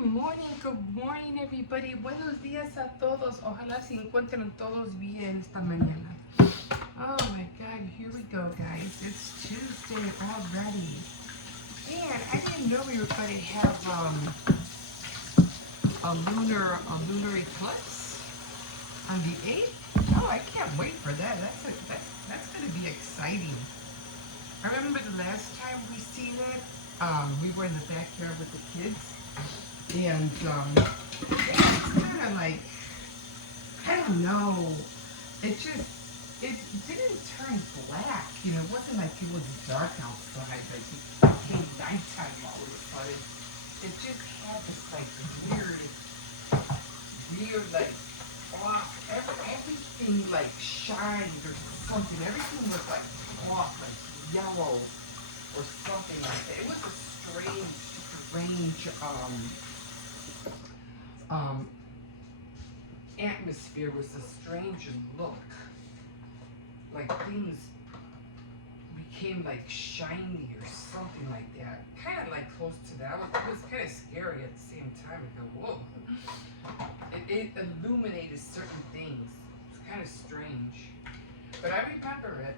Good morning everybody. Buenos días a todos. Ojalá se encuentren todos bien esta mañana. Oh my God, here we go guys. It's Tuesday already. And I didn't know we were going to have a lunar eclipse on the 8th. Oh, I can't wait for that. That's going to be exciting. I remember the last time we seen it, we were in the backyard with the kids. And yeah, it's kind of like, I don't know, it didn't turn black, you know, it wasn't like it was dark outside, like it became nighttime all of a sudden. It just had this like weird like off, everything like shined or something, everything was like off, like yellow or something like that. It was a strange atmosphere, was a strange look. Like things became like shiny or something like that. Kind of like close to that. It was kind of scary at the same time. I go, whoa. It illuminated certain things. It's kind of strange. But I remember it.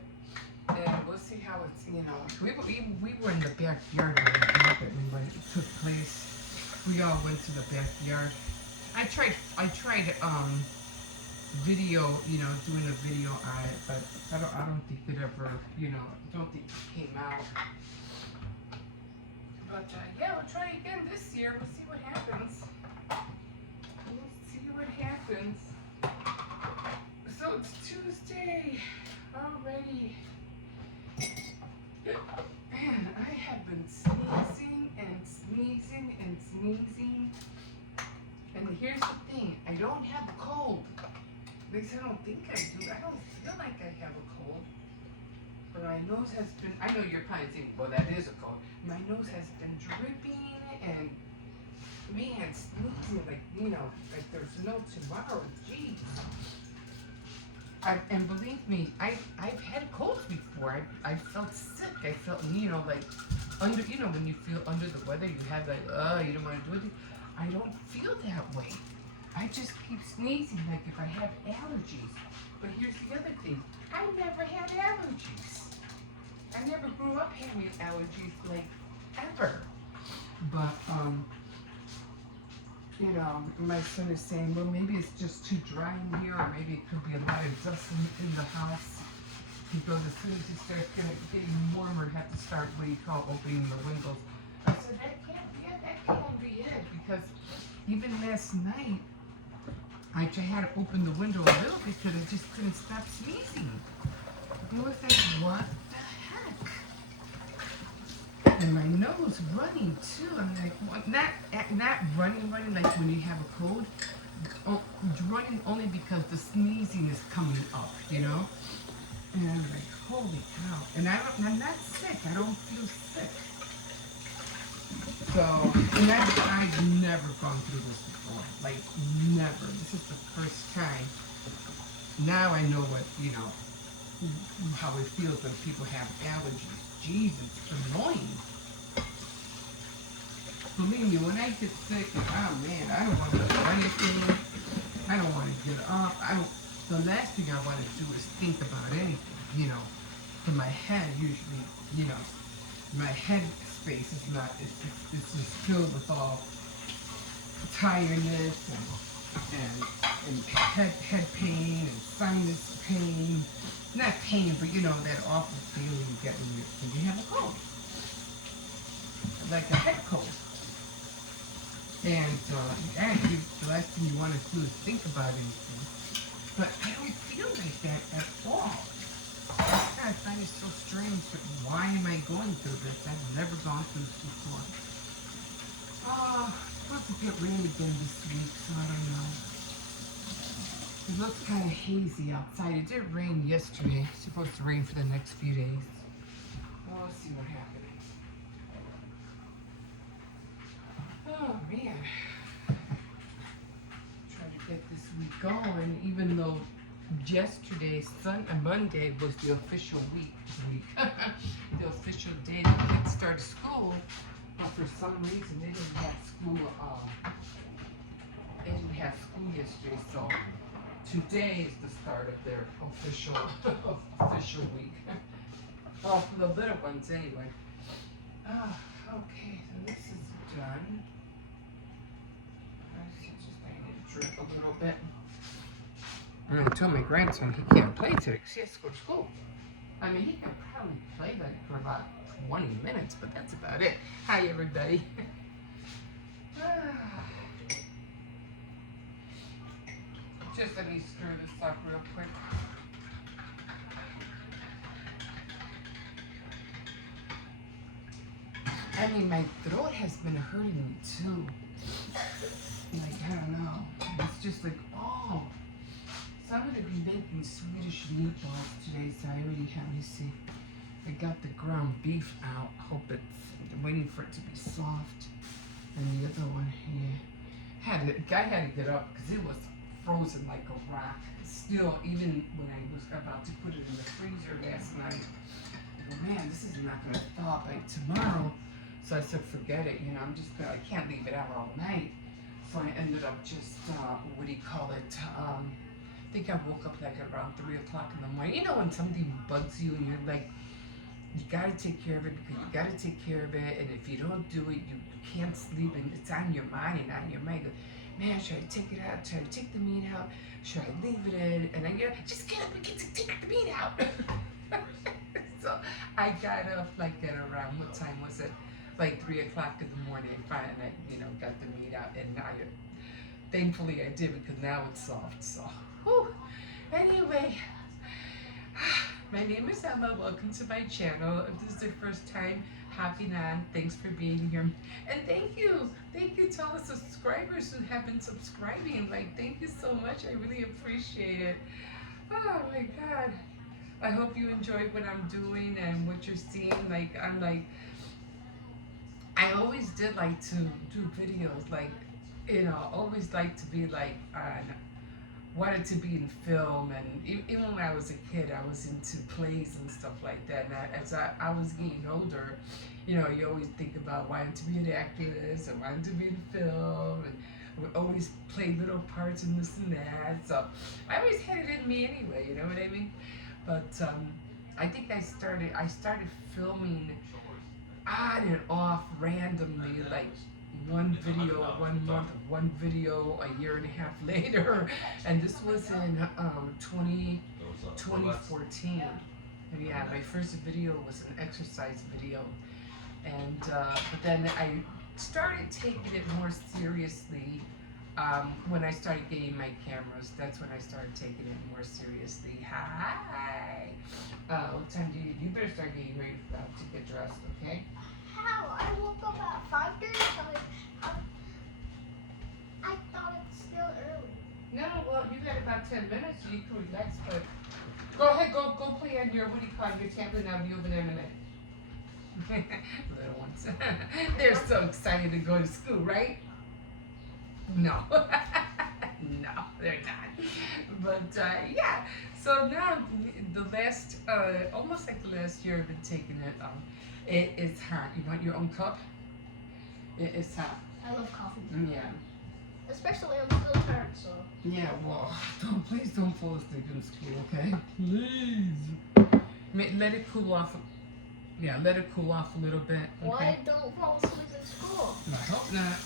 And we'll see how it's, you know. We were in the backyard when it took place. We all went to the backyard. I tried video, you know, doing a video on it, but I don't think it ever, you know, don't think it came out. But yeah, we'll try again this year. We'll see what happens. So it's Tuesday already. Man, I have been sneezing and sneezing and sneezing. And here's the thing, I don't have a cold. At least I don't think I do. I don't feel like I have a cold. But my nose has been, I know you're probably thinking, well, that is a cold. My nose has been dripping and, man, sneezing like, you know, like there's no tomorrow. Jeez. And believe me, I've had colds before. I felt sick. I felt, you know, like, under, you know, when you feel under the weather, you have like, you don't want to do it. I don't feel that way. I just keep sneezing like if I have allergies. But here's the other thing. I never had allergies. I never grew up having allergies like ever. But you know, my son is saying, well, maybe it's just too dry in here, or maybe it could be a lot of dust in the house. He goes, as soon as it starts getting warmer, have to start what you call opening the windows. I said, that can't be it, because even last night, I had to open the window a little bit because I just couldn't stop sneezing. It was like, what the heck? And my nose running too. I'm like, what? Not running like when you have a cold. Running only because the sneezing is coming up, you know? And I'm like, holy cow. And I'm not sick. I don't feel sick. So, and I've never gone through this before. Like, never. This is the first time. Now I know what, you know, how it feels when people have allergies. Jeez, it's annoying. Believe me, when I get sick, oh man, I don't want to do anything. I don't want to get up. The last thing I want to do is think about anything, you know. For my head, usually, you know, my head space is not, it's just filled with all tiredness and head pain and sinus pain. Not pain, but you know, that awful feeling you get when you have a cold. Like a head cold. And the last thing you want to do is think about anything. But I don't feel like that at all. I find it so strange, but why am I going through this? I've never gone through this before. Oh, it's supposed to get rain again this week, so I don't know. It looks kind of hazy outside. It did rain yesterday. It's supposed to rain for the next few days. Well, let's see what happens. Oh man, trying to get this week going, even though yesterday, Monday was the official week, the official day that kids started school. But for some reason, they didn't have school. They didn't have school yesterday, so today is the start of their official official week. Oh, for the little ones anyway. Ah, okay, so this is done. I need to drip a little bit. And I told my grandson he can't play today because he has to go to school. I mean, he can probably play like for about 20 minutes, but that's about it. Hi, everybody. Just let me stir this up real quick. I mean, my throat has been hurting me too. Like, I don't know. It's just like, oh. So I'm going to be making Swedish meatballs today, so I already have, let me see. I got the ground beef out. Hope I'm waiting for it to be soft. And the other one here, guy had to get up because it was frozen like a rock. Still, even when I was about to put it in the freezer last night, I go, man, this is not going to thaw by tomorrow. So I said, forget it. You know, I can't leave it out all night. So I ended up just, what do you call it? I think I woke up like around 3 o'clock in the morning. You know when something bugs you and you're like, you gotta take care of it because you gotta take care of it. And if you don't do it, you can't sleep and it's on your mind and on your mind. Man, should I take it out? Should I take the meat out? Should I leave it in? And I get, just get up and take the meat out. So I got up like at around, what time was it? Like 3 o'clock in the morning. I finally, got the meat out, and thankfully I did because now it's soft. So, whew. Anyway, my name is Emma. Welcome to my channel. If this is your first time hopping on, thanks for being here, and thank you to all the subscribers who have been subscribing. Like, thank you so much. I really appreciate it. Oh my God. I hope you enjoyed what I'm doing and what you're seeing. Like, I always did like to do videos, like, always like to be like wanted to be in film, and even when I was a kid, I was into plays and stuff like that. And as I was getting older, you always think about wanting to be an actress and wanting to be in film, and would always play little parts in this and that. So I always had it in me anyway, you know what I mean? But I think I started filming on and off randomly, like one video 1 month, one video a year and a half later, and this was in 2014. And yeah, my first video was an exercise video, and but then I started taking it more seriously when I started getting my cameras. That's when I started taking it more seriously. Hi. What time do you better start getting ready to get dressed, okay? How? I woke up at 5:30, so I thought it's still early. No, well, you got about 10 minutes, so you can relax, but go ahead, go play on your, your tablet, and I'll be over there in a minute. Little ones. They're so excited to go to school, right? No. No, they're not. But yeah, so now the last, almost like the last year I've been taking it. It is hot. You want your own cup? It is hot. I love coffee. Yeah. Especially on the turn, so. Yeah, well, please don't fall asleep in school, okay? Please. Let it cool off. Yeah, let it cool off a little bit. Okay? Why don't fall asleep in school? I hope not.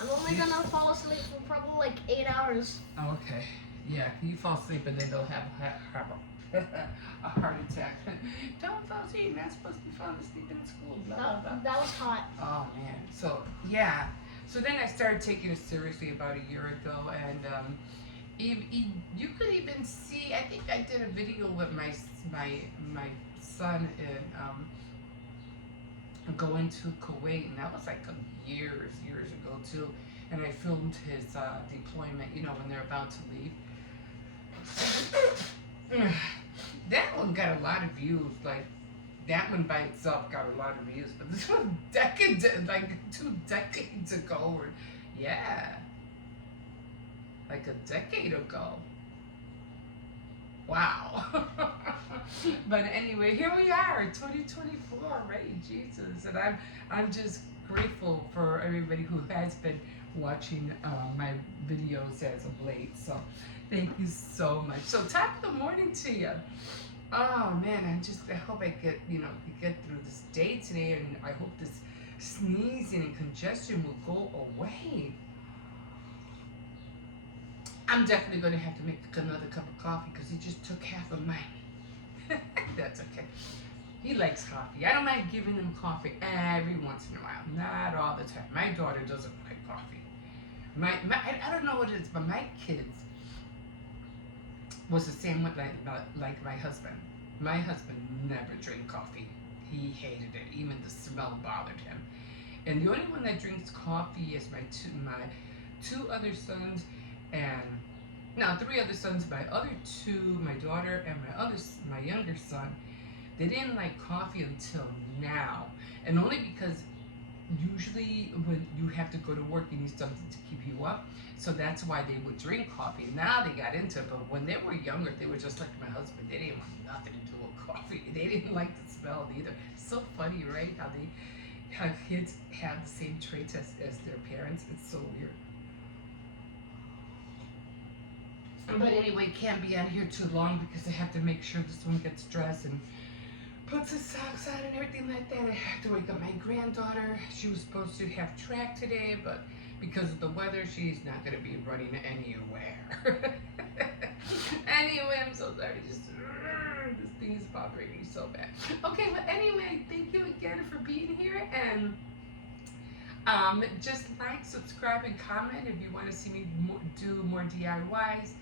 I'm only gonna fall asleep for probably like 8 hours. Oh, okay. Yeah, you fall asleep and then they'll have a heart attack. Don't fall asleep. You're not supposed to be falling asleep in school. Blah, blah, blah. That was hot. Oh, man. So, yeah. So then I started taking it seriously about a year ago, and you could even see, I think I did a video with my son and going to Kuwait, and that was like years ago too. And I filmed his deployment, when they're about to leave. That one got a lot of views. Like, that one by itself got a lot of views. But this was like 2 decades ago, or yeah, like a decade ago. Wow. But anyway, here we are, 2024 already, Jesus. And I'm just grateful for everybody who has been watching my videos as of late. So thank you so much. So top of the morning to you. Oh man, I hope I get through this day today, and I hope this sneezing and congestion will go away. I'm definitely going to have to make another cup of coffee because he just took half of mine. That's okay. He likes coffee. I don't mind giving him coffee every once in a while. Not all the time. My daughter doesn't like coffee. I don't know what it is, but my kids was the same with like my husband. My husband never drank coffee. He hated it. Even the smell bothered him. And the only one that drinks coffee is my two other sons, and now three other sons. My other two, my daughter and my younger son, they didn't like coffee until now, and only because usually when you have to go to work, you need something to keep you up. So that's why they would drink coffee. Now they got into it, but when they were younger, they were just like my husband. They didn't want nothing to do with coffee. They didn't like the smell either. It's so funny, right? How kids have the same traits as their parents. It's so weird. But anyway, can't be on here too long because I have to make sure this one gets dressed and puts his socks on and everything like that. I have to wake up my granddaughter. She was supposed to have track today, but because of the weather, she's not going to be running anywhere. Anyway, I'm so sorry. Just this thing is bothering me so bad. Okay, but anyway, thank you again for being here, and just like, subscribe, and comment if you want to see me do more DIYs.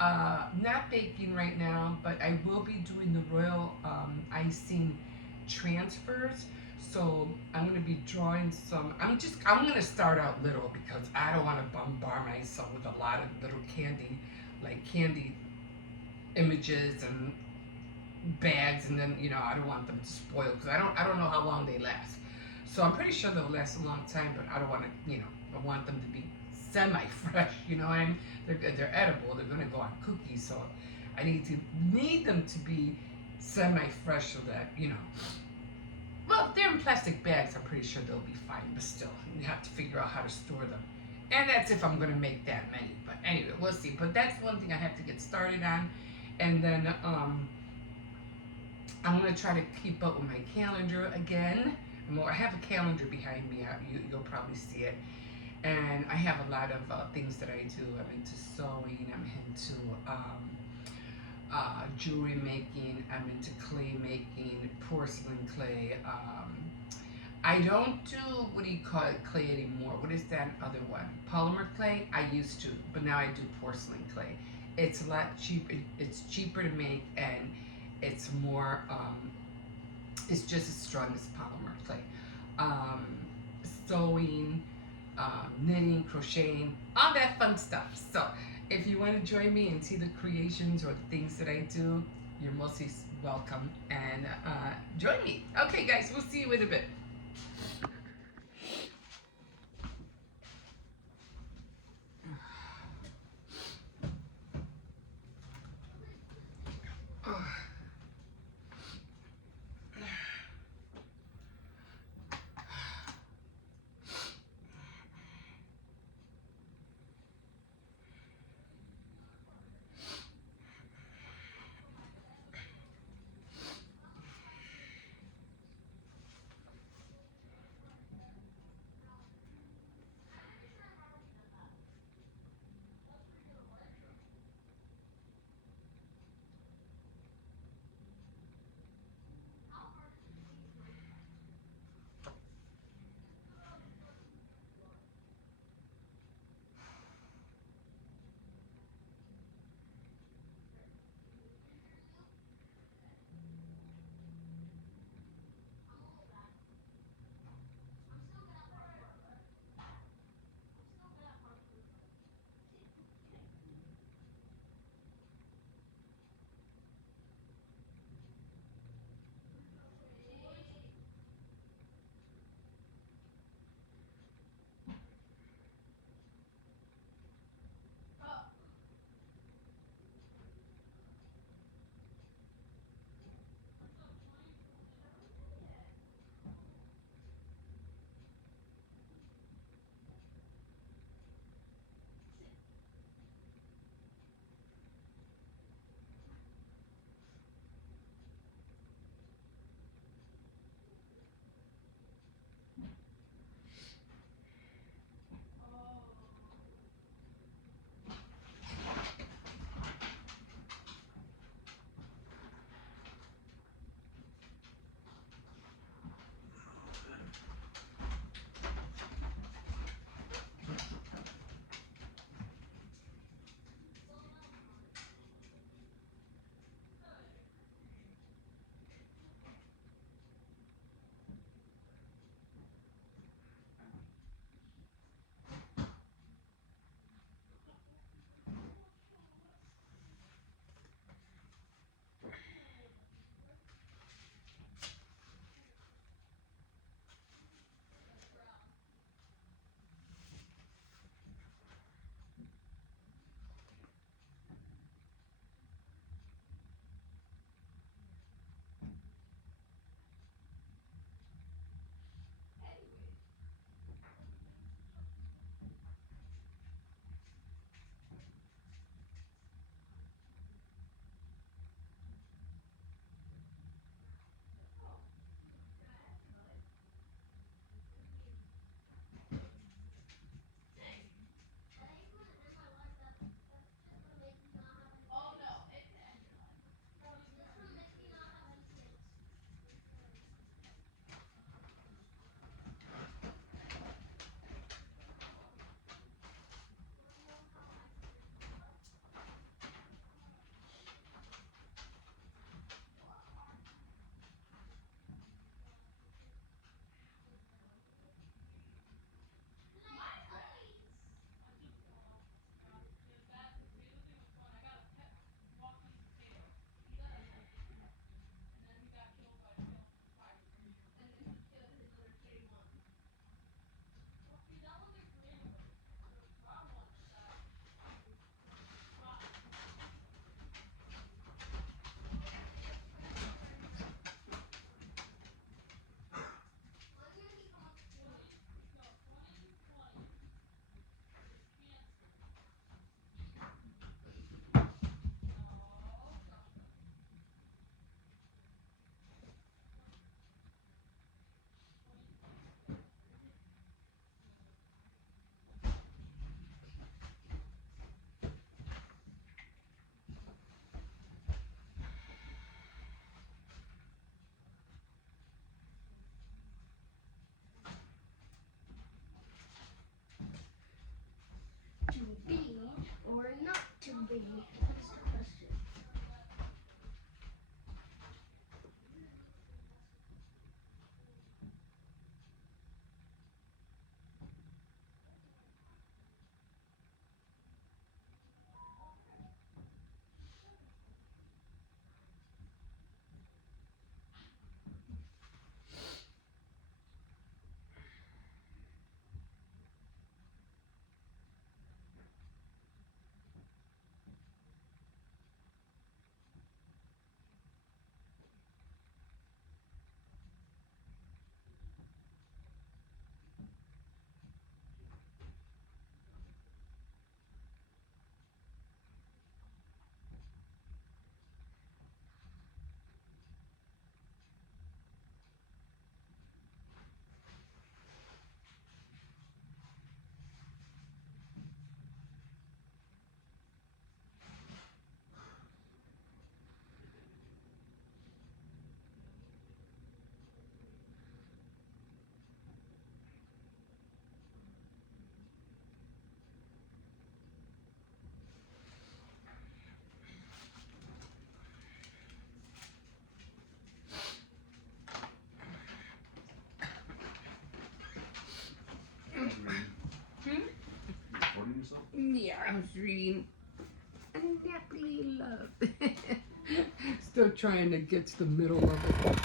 Not baking right now, but I will be doing the royal icing transfers. So I'm going to be drawing some. I'm going to start out little because I don't want to bombard myself with a lot of little candy images and bags, and then I don't want them to spoil because I don't know how long they last. So I'm pretty sure they'll last a long time, but I don't want to I want them to be semi-fresh. You know what I mean? They're edible. They're gonna go on cookies, so I need them to be semi-fresh so that Well, if they're in plastic bags, I'm pretty sure they'll be fine. But still, you have to figure out how to store them. And that's if I'm gonna make that many. But anyway, we'll see. But that's one thing I have to get started on, and then I'm gonna try to keep up with my calendar again. I have a calendar behind me. You'll probably see it. And I have a lot of things that I do. I'm into sewing. I'm into jewelry making. I'm into clay making, porcelain clay. I don't do, what do you call it, clay anymore. What is that other one? Polymer clay? I used to, but now I do porcelain clay. It's a lot cheaper. It's cheaper to make, and it's more, it's just as strong as polymer clay. Sewing, knitting, crocheting, all that fun stuff. So if you want to join me and see the creations or the things that I do, you're mostly welcome, and join me. Okay guys, we'll see you in a bit. Yeah, I was reading a nappy love. Still trying to get to the middle of it.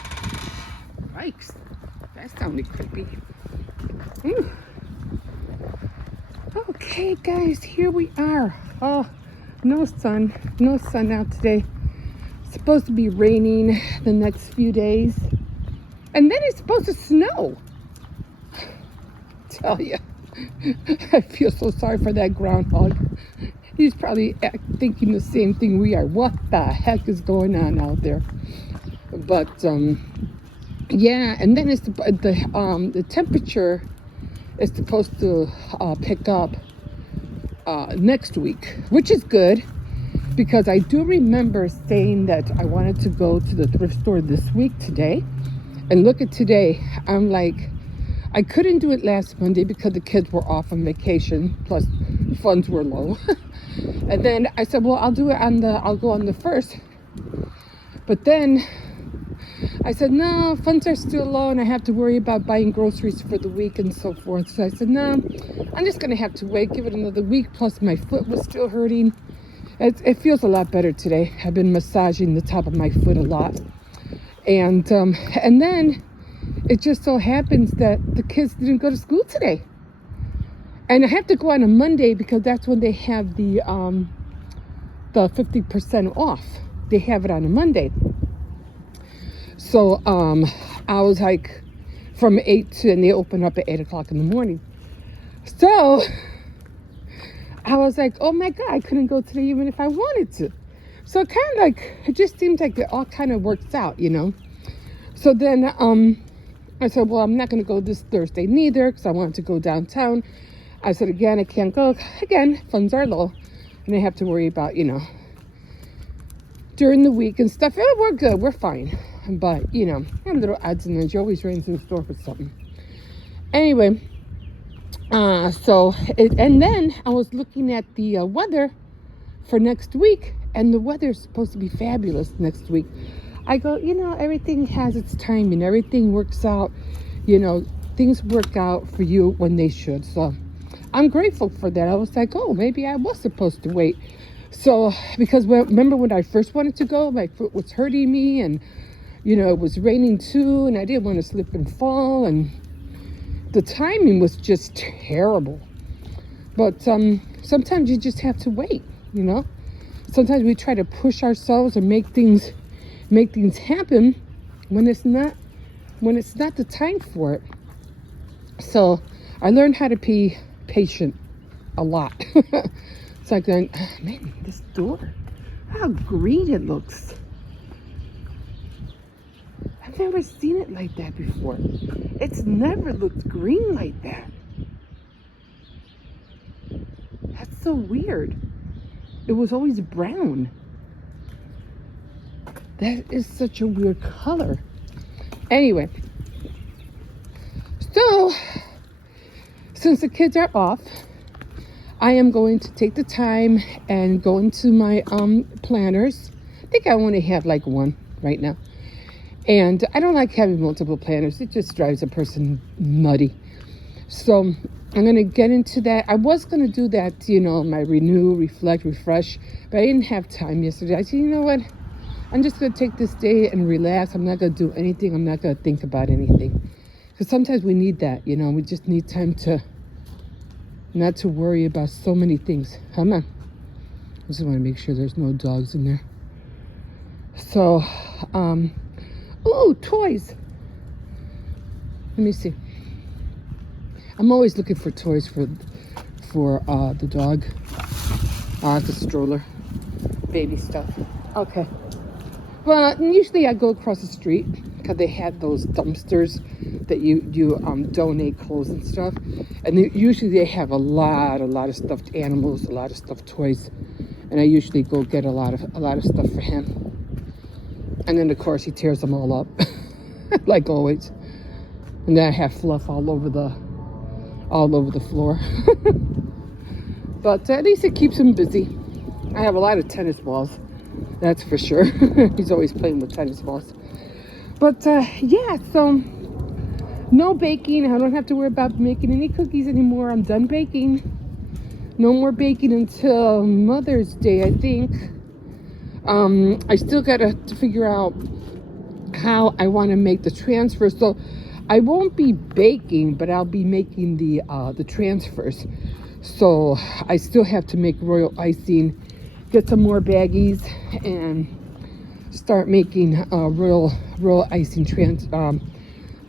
Yikes. That sounded creepy. Ooh. Okay, guys, here we are. Oh, no sun. No sun out today. It's supposed to be raining the next few days. And then it's supposed to snow. Tell you. I feel so sorry for that groundhog. He's probably thinking the same thing we are. What the heck is going on out there? But yeah, and then it's the temperature is supposed to pick up next week, which is good because I do remember saying that I wanted to go to the thrift store this week today. And look at today. I'm like, I couldn't do it last Monday because the kids were off on vacation, plus funds were low. And then I said, well, I'll go on the 1st. But then I said, no, funds are still low and I have to worry about buying groceries for the week and so forth. So I said, no, I'm just going to have to wait, give it another week. Plus my foot was still hurting. It feels a lot better today. I've been massaging the top of my foot a lot. And then it just so happens that the kids didn't go to school today. And I have to go on a Monday because that's when they have the 50% off. They have it on a Monday. So I was like from 8 to, and they open up at 8 o'clock in the morning. So I was like, oh my God, I couldn't go today even if I wanted to. So kind of like, it just seems like it all kind of works out, you know. So then I said, well, I'm not going to go this Thursday neither because I wanted to go downtown. I said, again, I can't go. Again, funds are low. And I have to worry about, you know, during the week and stuff. Oh, we're good. We're fine. But, you know, little odds and ends. You always run to the store for something. Anyway, and then I was looking at the weather for next week. And the weather is supposed to be fabulous next week. I go, you know, everything has its timing. Everything works out. You know, things work out for you when they should. So I'm grateful for that. I was like, oh, maybe I was supposed to wait. So, because remember when I first wanted to go, my foot was hurting me and, you know, it was raining too and I didn't want to slip and fall and the timing was just terrible. But sometimes you just have to wait, you know. Sometimes we try to push ourselves and make things happen when it's not the time for it. So I learned how to be patient a lot. It's like, man, this door, how green it looks. I've never seen it like that before. It's never looked green like that. That's so weird. It was always brown. That is such a weird color. Anyway, so since the kids are off, I am going to take the time and go into my planners. I think I only have like one right now. And I don't like having multiple planners. It just drives a person nutty. So I'm going to get into that. I was going to do that, you know, my renew, reflect, refresh. But I didn't have time yesterday. I said, you know what? I'm just going to take this day and relax. I'm not going to do anything. I'm not going to think about anything. Because sometimes we need that, you know. We just need time to not to worry about so many things. Come on. I just want to make sure there's no dogs in there. So, oh, toys. Let me see. I'm always looking for toys for the dog. The stroller. Baby stuff. Okay. Well, usually I go across the street because they have those dumpsters that you donate clothes and stuff. And usually they have a lot of stuffed animals, a lot of stuffed toys. And I usually go get a lot of stuff for him. And then of course he tears them all up, like always. And then I have fluff all over the floor. But at least it keeps him busy. I have a lot of tennis balls, that's for sure. He's always playing with tennis balls. But yeah, so no baking. I don't have to worry about making any cookies anymore. I'm done baking. No more baking until Mother's Day, I think. I still gotta figure out how I want to make the transfer. So I won't be baking, but I'll be making the transfers. So I still have to make royal icing, get some more baggies, and start making royal icing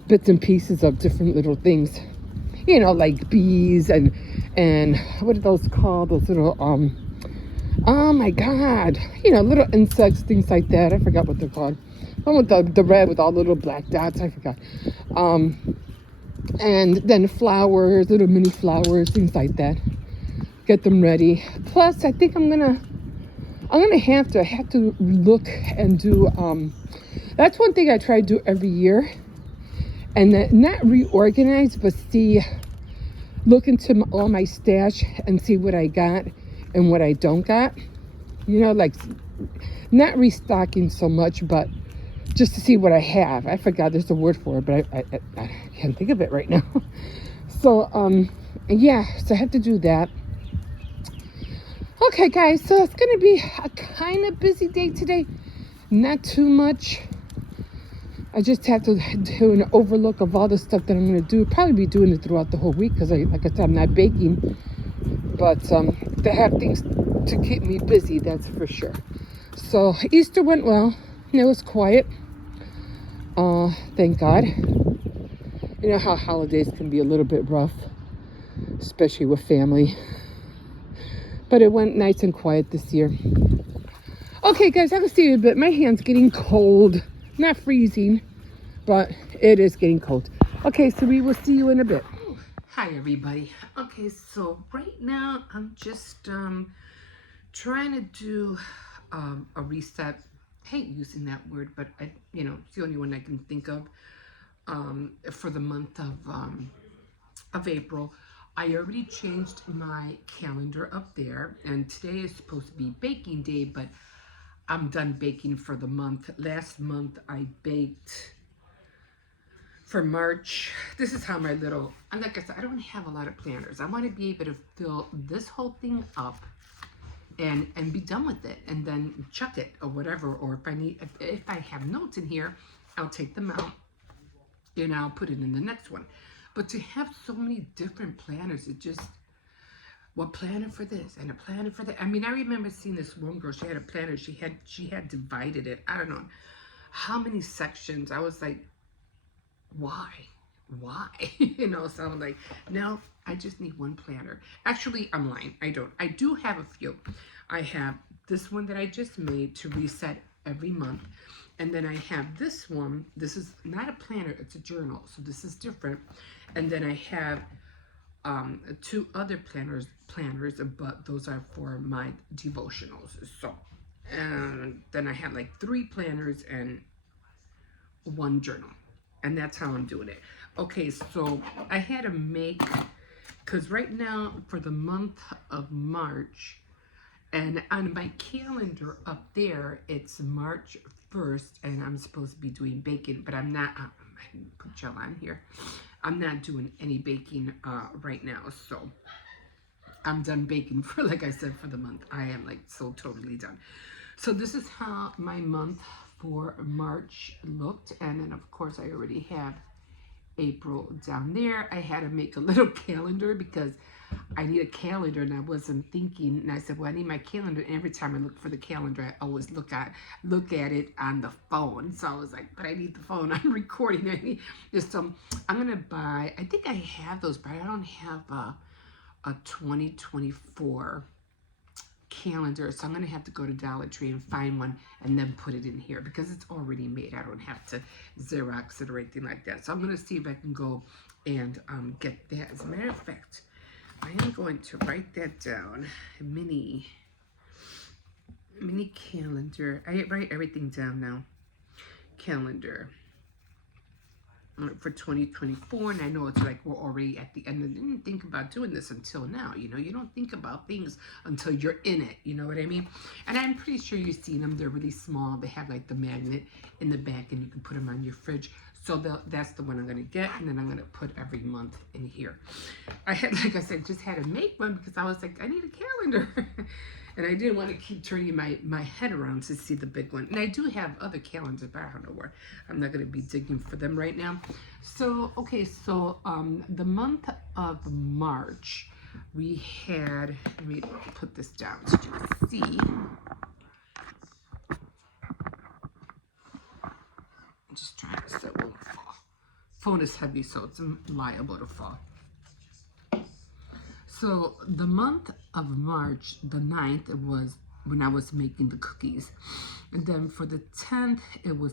bits and pieces of different little things. You know, like bees and what are those called? Those little oh my god, you know, little insects, things like that. I forgot what they're called. One with the red with all the little black dots. I forgot. And then flowers, little mini flowers, things like that. Get them ready. Plus, I think I'm gonna have to look and do. That's one thing I try to do every year, and not reorganize, but look into all my stash and see what I got and what I don't got. You know, like not restocking so much, but just to see what I have. I forgot there's a word for it, but I can't think of it right now. So yeah, so I have to do that. Okay guys, so it's gonna be a kind of busy day today. Not too much. I just have to do an overlook of all the stuff that I'm gonna do. Probably be doing it throughout the whole week because like I said, I'm not baking. But they have things to keep me busy, that's for sure. So Easter went well. It was quiet. Thank God. You know how holidays can be a little bit rough, especially with family. But it went nice and quiet this year. Okay, guys, I can see you a bit. My hand's getting cold. Not freezing, but it is getting cold. Okay, so we will see you in a bit. Hi, everybody. Okay, so right now I'm just trying to do a reset. I hate using that word, but it's the only one I can think of for the month of April. I already changed my calendar up there, and today is supposed to be baking day, but I'm done baking for the month. Last month I baked for March. This is how my little, and like I said, I don't have a lot of planners. I want to be able to fill this whole thing up and be done with it, and then chuck it or whatever. Or if I have notes in here, I'll take them out and I'll put it in the next one. But to have so many different planners, it just, what planner for this and a planner for that. I mean, I remember seeing this one girl, she had a planner, she had divided it, I don't know how many sections. I was like, why? So I'm like, no, I just need one planner. Actually, I'm lying. I don't. I do have a few. I have this one that I just made to reset every month. And then I have this one. This is not a planner, it's a journal. So this is different. And then I have two other planners, but those are for my devotionals. So, and then I have like 3 planners and 1 journal. And that's how I'm doing it. Okay, so I had to make, because right now for the month of March, and on my calendar up there, it's March 1st, and I'm supposed to be doing baking, but I'm not, I put gel on here. I'm not doing any baking right now, so I'm done baking for, like I said, for the month. I am like so totally done. So this is how my month for March looked, and then of course I already have April down there. I had to make a little calendar because I need a calendar, and I wasn't thinking, and I said, well, I need my calendar. And every time I look for the calendar, I always look at it on the phone. So I was like, but I need the phone. I'm recording. So I'm gonna buy, I think I have those, but I don't have a 2024 calendar, so I'm gonna have to go to Dollar Tree and find one and then put it in here because it's already made. I don't have to Xerox it or anything like that. So I'm gonna see if I can go and get that. As a matter of fact, I am going to write that down. Mini calendar. I write everything down now. Calendar for 2024, and I know it's like we're already at the end. I didn't think about doing this until now. You don't think about things until you're in it. You know what I mean? And I'm pretty sure you've seen them. They're really small. They have like the magnet in the back, and you can put them on your fridge. So that's the one I'm gonna get, and then I'm gonna put every month in here. I had, like I said, just had to make one because I was like, I need a calendar. And I didn't want to keep turning my head around to see the big one. And I do have other calendars, but I don't know where. I'm not going to be digging for them right now. So, okay, so the month of March, we had, let me put this down so you can see. I'm just trying to set it won't fall. Phone is heavy, so it's liable to fall. So the month of March, the 9th, it was when I was making the cookies. And then for the 10th, it was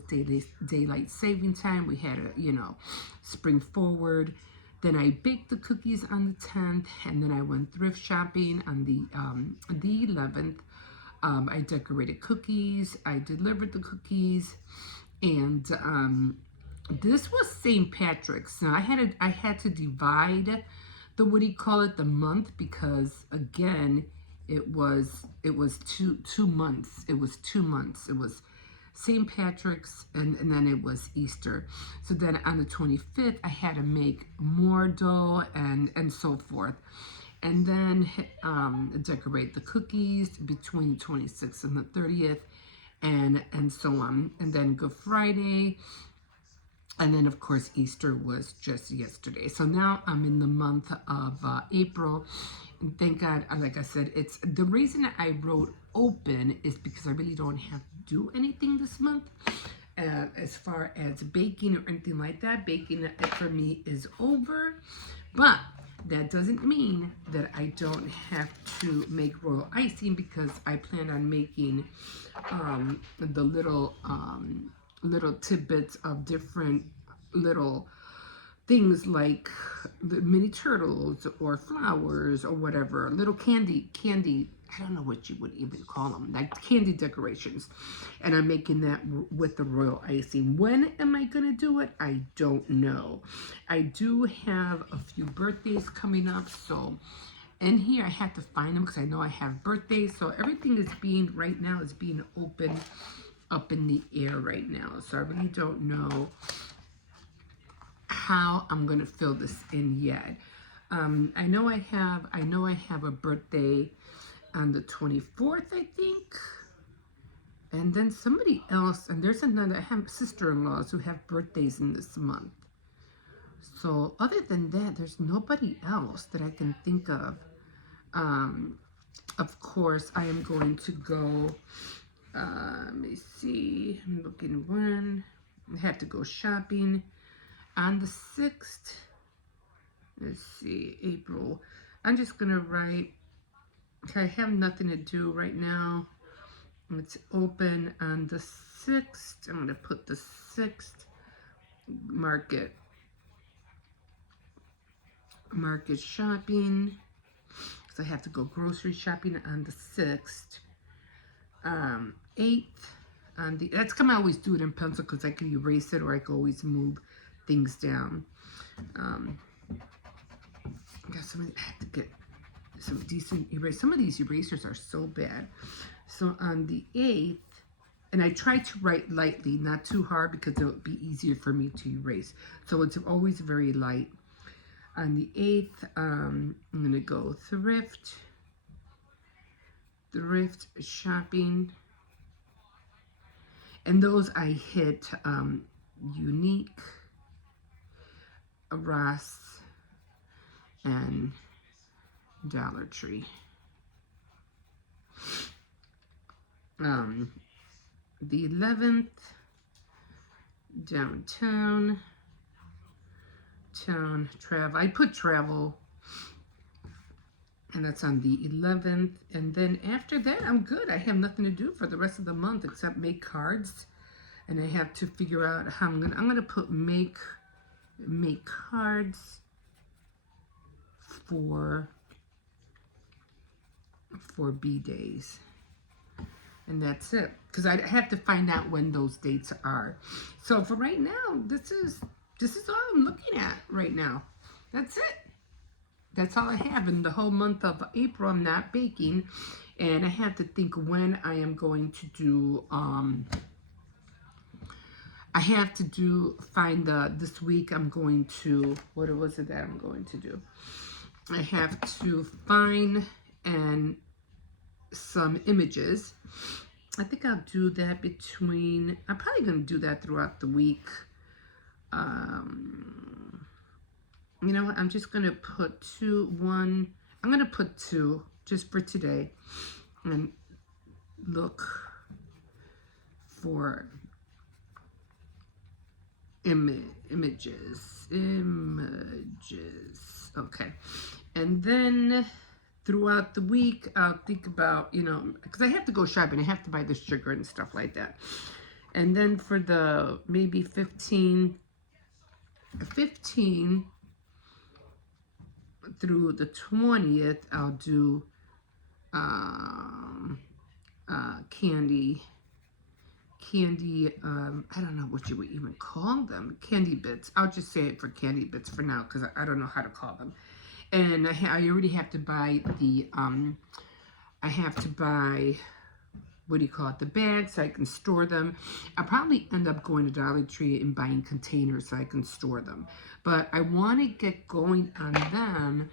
daylight saving time. We had a, spring forward. Then I baked the cookies on the 10th, and then I went thrift shopping on the 11th. I decorated cookies. I delivered the cookies, and this was St. Patrick's. Now I had to divide the, what do you call it, the month, because again, it was 2 months. It was 2 months. It was St. Patrick's, and then it was Easter. So then on the 25th, I had to make more dough and so forth. And then decorate the cookies between the 26th and the 30th, and so on. And then Good Friday. And then, of course, Easter was just yesterday. So now I'm in the month of April. And thank God, like I said, it's the reason I wrote open is because I really don't have to do anything this month. As far as baking or anything like that, baking for me is over. But that doesn't mean that I don't have to make royal icing, because I plan on making the little tidbits of different little things, like the mini turtles or flowers or whatever, little candy, I don't know what you would even call them, like candy decorations. And I'm making that with the royal icing. When am I going to do it? I don't know. I do have a few birthdays coming up, so in here I have to find them because I know I have birthdays. So everything is being, right now, is being open up in the air right now. So I really don't know how I'm gonna fill this in yet. I know I have a birthday on the 24th, I think. And then somebody else, and there's another, I have sister-in-laws who have birthdays in this month. So other than that, there's nobody else that I can think of. Of course, I am going to go, let me see, I'm looking when, I have to go shopping on the 6th. Let's see, April. I'm just going to write, I have nothing to do right now. It's open on the 6th. I'm going to put the 6th, market shopping, because I have to go grocery shopping on the 6th. 8th, on the, that's come, I always do it in pencil because I can erase it, or I can always move things down. I have to get some decent erase. Some of these erasers are so bad. So on the 8th, and I try to write lightly, not too hard, because it would be easier for me to erase. So it's always very light. On the 8th, I'm going to go thrift shopping. And those I hit Unique, Ross, and Dollar Tree. The 11th, downtown, travel. I put travel, and that's on the 11th. And then after that, I'm good. I have nothing to do for the rest of the month except make cards. And I have to figure out how I'm gonna put make cards for B days. And that's it, because I have to find out when those dates are. So for right now, this is all I'm looking at right now. That's it. That's all I have. In the whole month of April, I'm not baking, and I have to think when I am going to do I have to find this week I'm going to, what was it that I'm going to do? I have to find some images. I think I'll do that I'm probably going to do that throughout the week. You know what, I'm just going to put I'm going to put 2 just for today and look for images. Okay. And then throughout the week, I'll think about, because I have to go shopping. I have to buy the sugar and stuff like that. And then for the maybe 15 through the 20th, I'll do candy, I don't know what you would even call them, candy bits. I'll just say it for candy bits for now because I don't know how to call them. And I already have to buy what do you call it, the bags so I can store them. I'll probably end up going to Dollar Tree and buying containers so I can store them. But I want to get going on them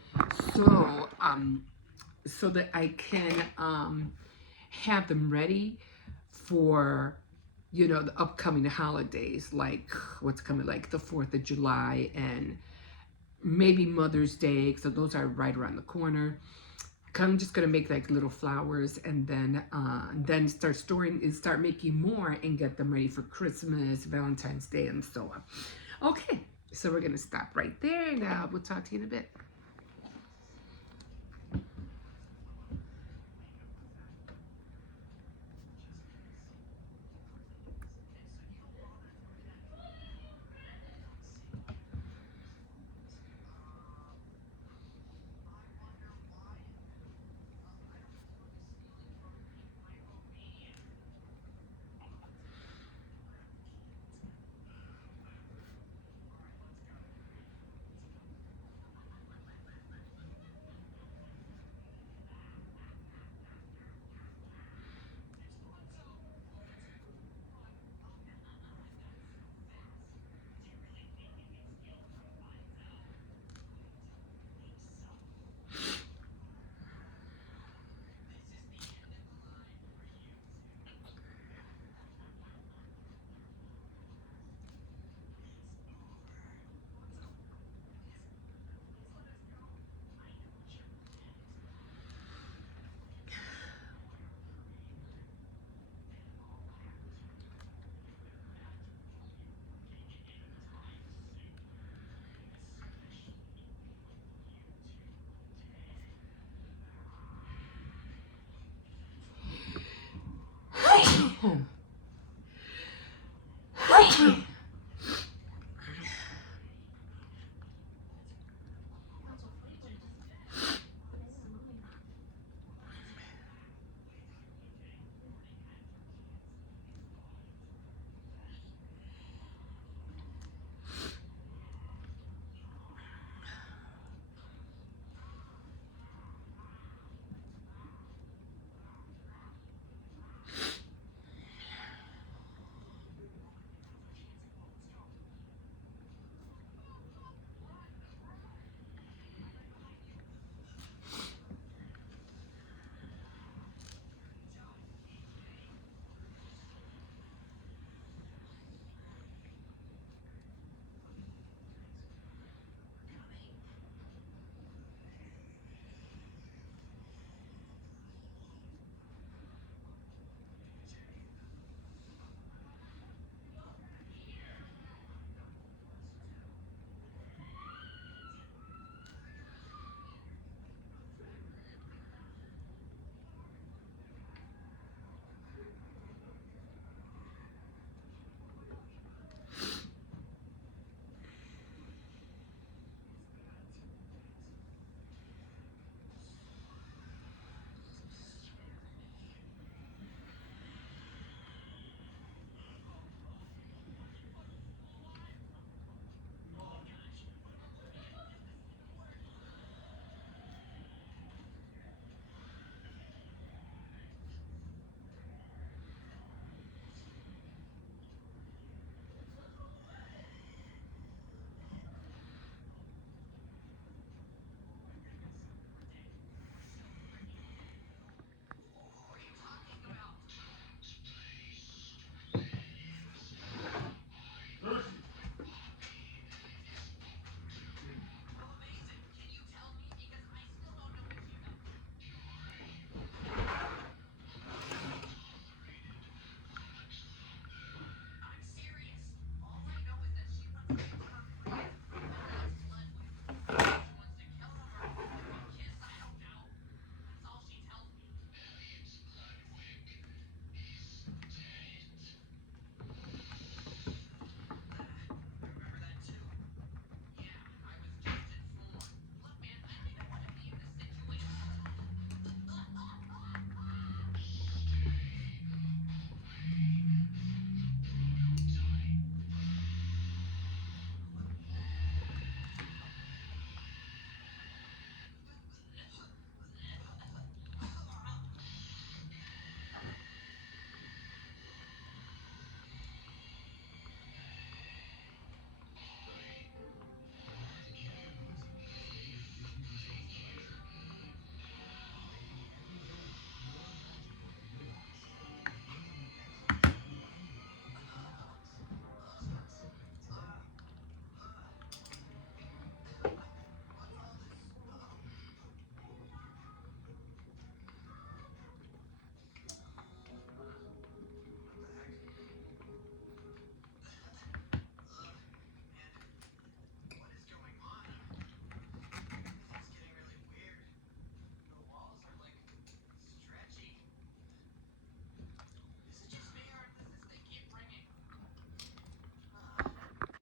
so that I can have them ready for the upcoming holidays, like what's coming, like the 4th of July and maybe Mother's Day, so those are right around the corner. I'm just gonna make like little flowers and then start making more and get them ready for Christmas, Valentine's Day, and so on. Okay, so we're gonna stop right there. Now we'll talk to you in a bit.